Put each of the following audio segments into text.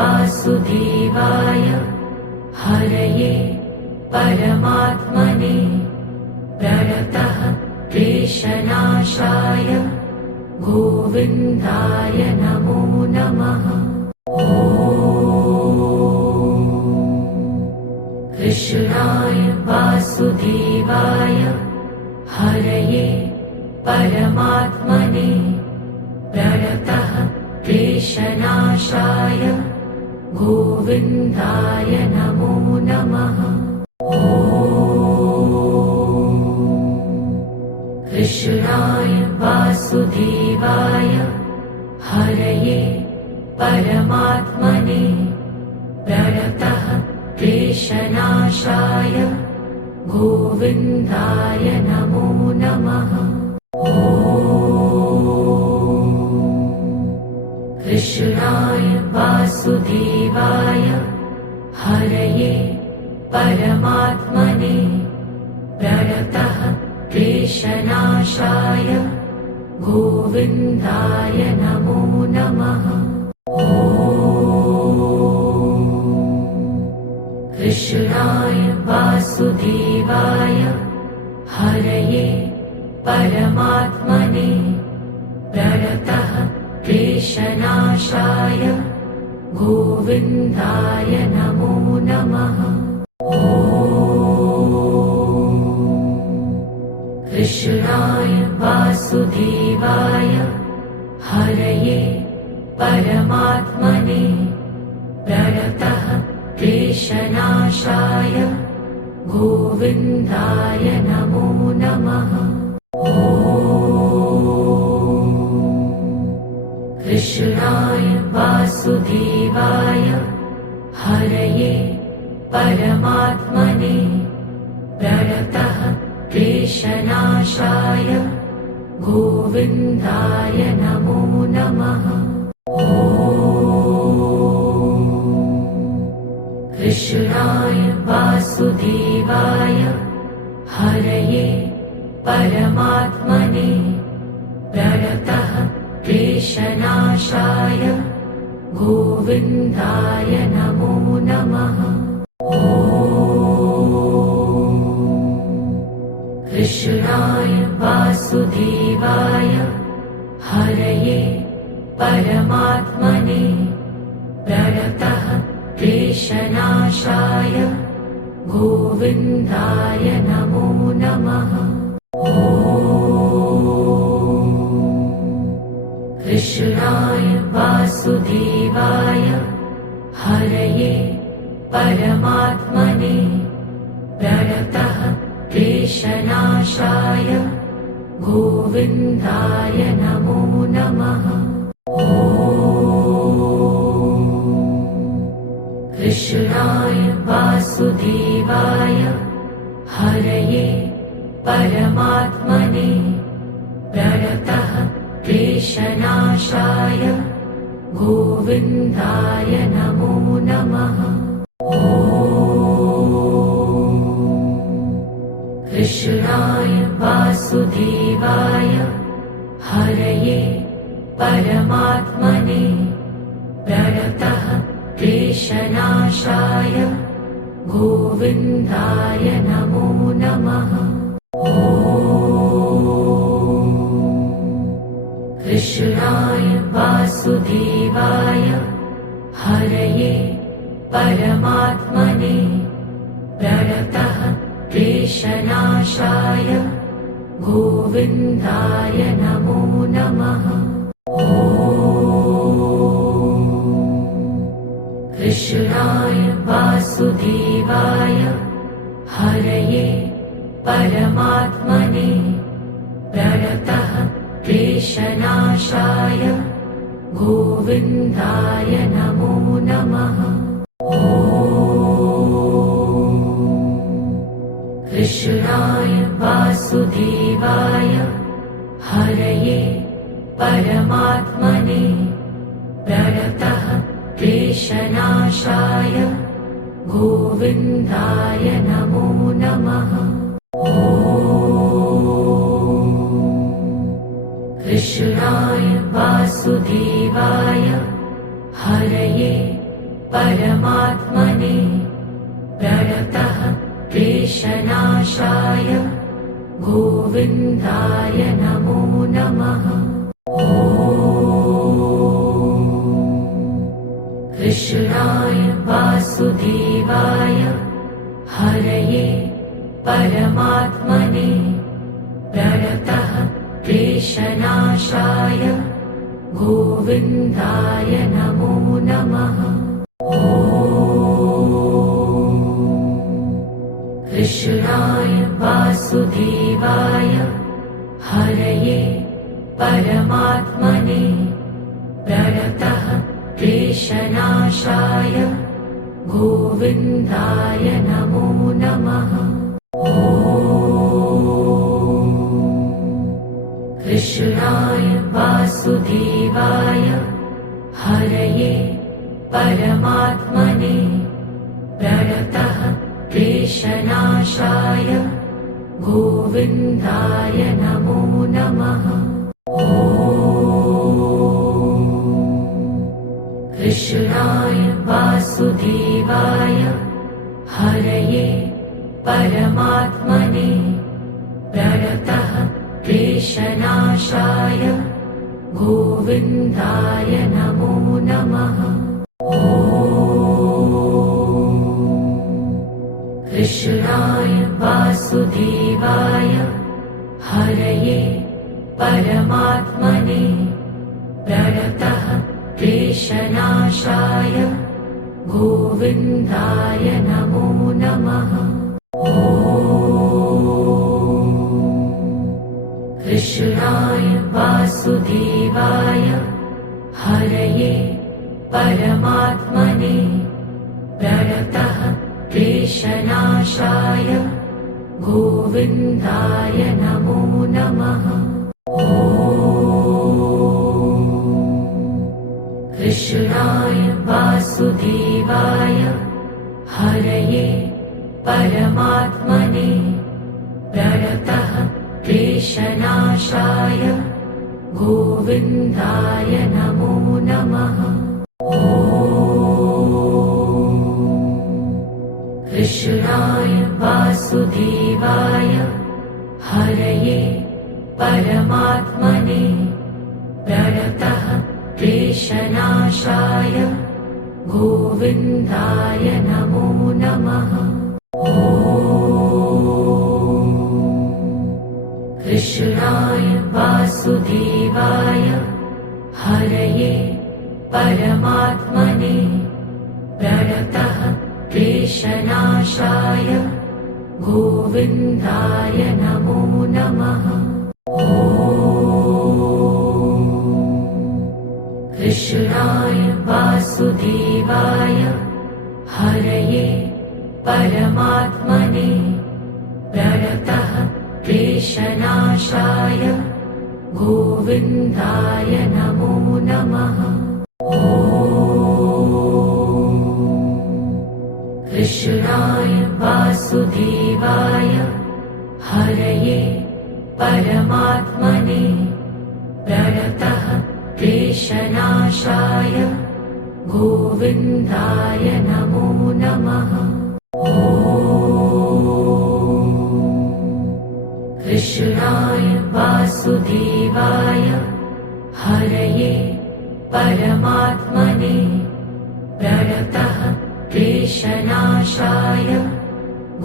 वासुदेवाय हरये परमात्मने प्रणतः क्लेशनाशाय गोविन्दाय नमो नमः। कृष्णाय वासुदेवाय हरये परमात्मने प्रणतः क्लेशनाशाय गोविन्दाय नमो नमः। कृष्णाय वासुदेवाय हरये परमात्मने प्रणतः क्लेशनाशाय गोविन्दाय नमो नमः। कृष्णाय वासुदेवाय हरये परमात्मने प्रणतः क्लेशनाशाय गोविन्दाय नमो नमः। कृष्णाय वासुदेवाय हरये परमात्मने प्रणतः क्लेशनाशाय गोविन्दाय नमो नमः। कृष्णाय वासुदेवाय हरये परमात्मने प्रणतः क्लेशनाशाय गोविन्दाय नमो नमः। कृष्णाय वासुदेवाय हरये परमात्मने प्रणतः क्लेशनाशाय गोविन्दाय नमो नमः। कृष्णाय वासुदेवाय हरये परमात्मने प्रणतः क्लेशनाशाय गोविन्दाय नमो नमः। कृष्णाय वासुदेवाय हरये परमात्मने प्रणतः क्लेशनाशाय गोविन्दाय नमो नमः। कृष्णाय वासुदेवाय हरये परमात्मने प्रणतः क्लेशनाशाय गोविन्दाय नमो नमः। कृष्णाय वासुदेवाय हरये परमात्मने प्रणतः क्लेशनाशाय गोविन्दाय नमो नमः। कृष्णाय वासुदेवाय हरये परमात्मने प्रणतः क्लेशनाशाय गोविन्दाय नमो नमः। कृष्णाय वासुदेवाय हरये परमात्मने प्रणतः क्लेशनाशाय गोविन्दाय नमो नमः। कृष्णाय वासुदेवाय हरये परमात्मने प्रणतः क्लेशनाशाय गोविन्दाय नमो नमः। कृष्णाय वासुदेवाय हरये परमात्मने प्रणतः क्लेशनाशाय गोविन्दाय नमो नमः। कृष्णाय वासुदेवाय हरये परमात्मने प्रणतः क्लेशनाशाय गोविन्दाय नमो नमः। कृष्णाय वासुदेवाय हरये परमात्मने प्रणतः क्लेशनाशाय गोविन्दाय नमो नमः। कृष्णाय वासुदेवाय हरये परमात्मने प्रणतः क्लेशनाशाय गोविन्दाय नमो नमः। कृष्णाय वासुदेवाय हरये परमात्मने प्रणतः क्लेशनाशाय गोविन्दाय नमो नमः। कृष्णाय वासुदेवाय हरये परमात्मने प्रणतः क्लेशनाशाय गोविन्दाय नमो नमः। कृष्णाय वासुदेवाय हरये परमात्मने प्रणतः क्लेशनाशाय गोविन्दाय नमो नमः। कृष्णाय वासुदेवाय हरये परमात्मने प्रणतः क्लेशनाशाय गोविन्दाय नमो नमः। कृष्णाय वासुदेवाय हरये परमात्मने प्रणतः क्लेशनाशाय गोविन्दाय नमो नमः। कृष्णाय वासुदेवाय हरये परमात्मने प्रणतः क्लेशनाशाय गोविन्दाय नमो नमः। कृष्णाय वासुदेवाय हरये परमात्मने प्रणतः क्लेशनाशाय गोविन्दाय नमो नमः। कृष्णाय वासुदेवाय हरये परमात्मने प्रणतः क्लेशनाशाय गोविन्दाय नमो नमः। कृष्णाय वासुदेवाय हरये परमात्मने प्रणतः क्लेशनाशाय गोविन्दाय नमो नमः। कृष्णाय वासुदेवाय हरये परमात्मने प्रणतः क्लेशनाशाय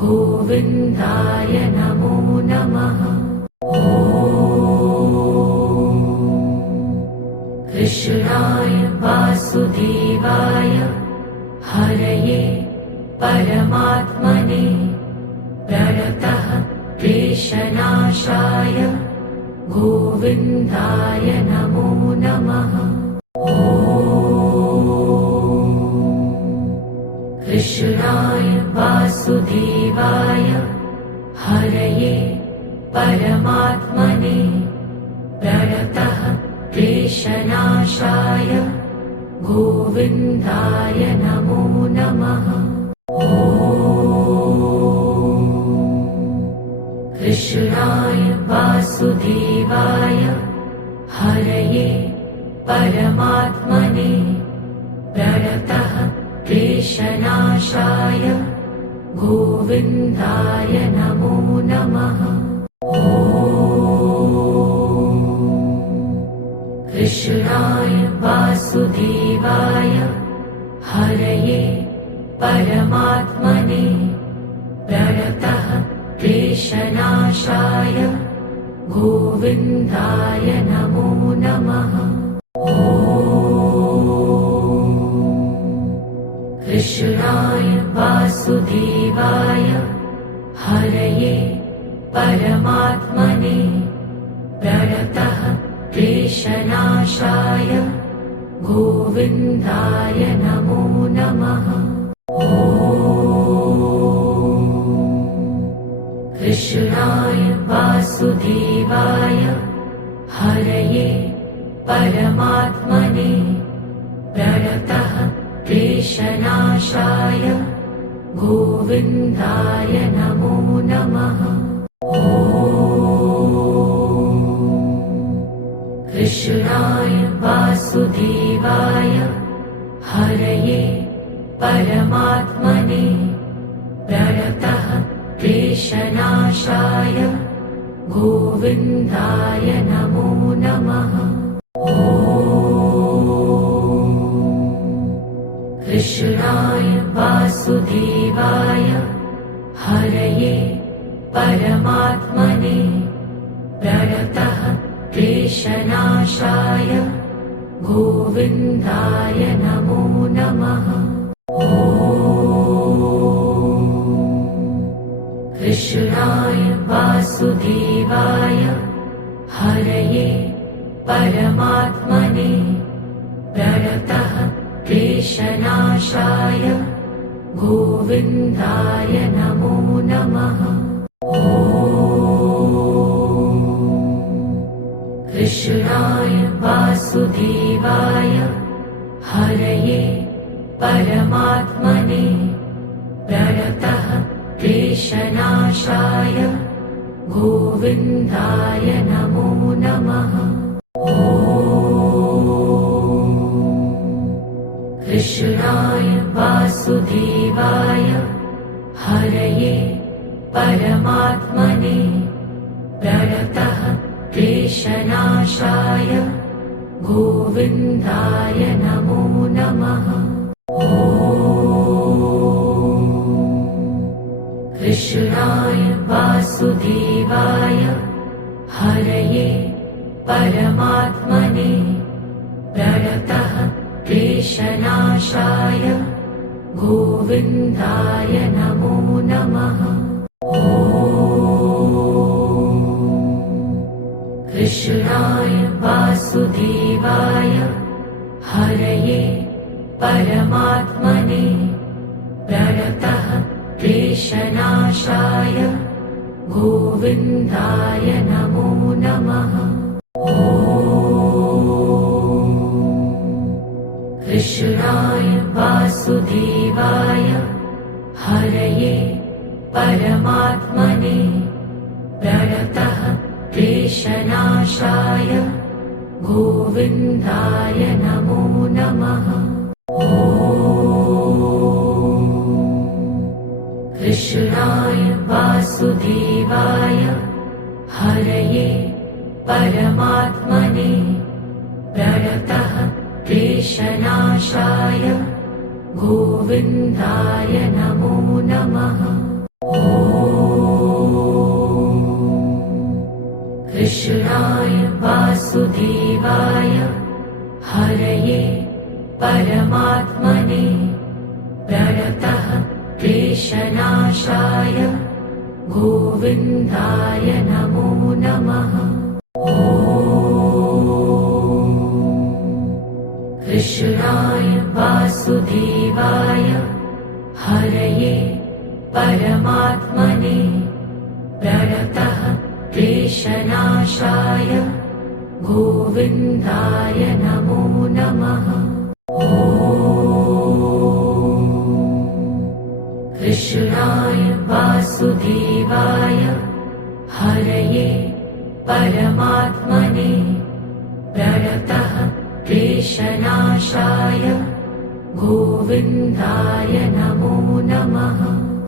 गोविन्दाय नमो नमः। कृष्णाय वासुदेवाय हरये परमात्मने प्रणतः क्लेशनाशाय गोविन्दाय नमो नमः। कृष्णाय वासुदेवाय हरये परमात्मने प्रणतः क्लेशनाशाय गोविन्दाय नमो नमः। कृष्णाय वासुदेवाय हरये परमात्मने प्रणतः क्लेशनाशाय गोविन्दाय नमो नमः। कृष्णाय वासुदेवाय हरये परमात्मने प्रणतः क्लेशनाशाय गोविन्दाय नमो नमः। कृष्णाय वासुदेवाय हरये परमात्मने प्रणतः क्लेशनाशाय गोविन्दाय नमो नमः। कृष्णाय वासुदेवाय हरये परमात्मने प्रणतः क्लेशनाशाय गोविन्दाय नमो नमः। कृष्णाय वासुदेवाय हरये परमात्मने प्रणतः क्लेशनाशाय गोविन्दाय नमो नमः। कृष्णाय वासुदेवाय हरये परमात्मने प्रणतः क्लेशनाशाय गोविन्दाय नमो नमः। कृष्णाय वासुदेवाय हरये परमात्मने प्रणतः क्लेशनाशाय गोविन्दाय नमो नमः। कृष्णाय वासुदेवाय हरये परमात्मने प्रणतः क्लेशनाशाय गोविन्दाय नमो नमः। कृष्णाय वासुदेवाय हरये परमात्मने प्रणतः क्लेशनाशाय गोविन्दाय नमो नमः। कृष्णाय वासुदेवाय हरये परमात्मने प्रणतः क्लेशनाशाय गोविन्दाय नमो नमः। कृष्णाय वासुदेवाय हरये परमात्मने प्रणतः क्लेशनाशाय गोविन्दाय नमो नमः। कृष्णाय वासुदेवाय हरये परमात्मने प्रणतः क्लेशनाशाय गोविन्दाय नमो नमः। कृष्णाय वासुदेवाय हरये परमात्मने प्रणतः क्लेशनाशाय गोविन्दाय नमो नमः। कृष्णाय वासुदेवाय हरये परमात्मने प्रणतः क्लेशनाशाय गोविन्दाय नमो नमः। कृष्णाय वासुदेवाय हरये परमात्मने प्रणतः क्लेशनाशाय गोविन्दाय नमो नमः। कृष्णाय वासुदेवाय हरये परमात्मने प्रणतः क्लेशनाशाय गोविन्दाय नमः।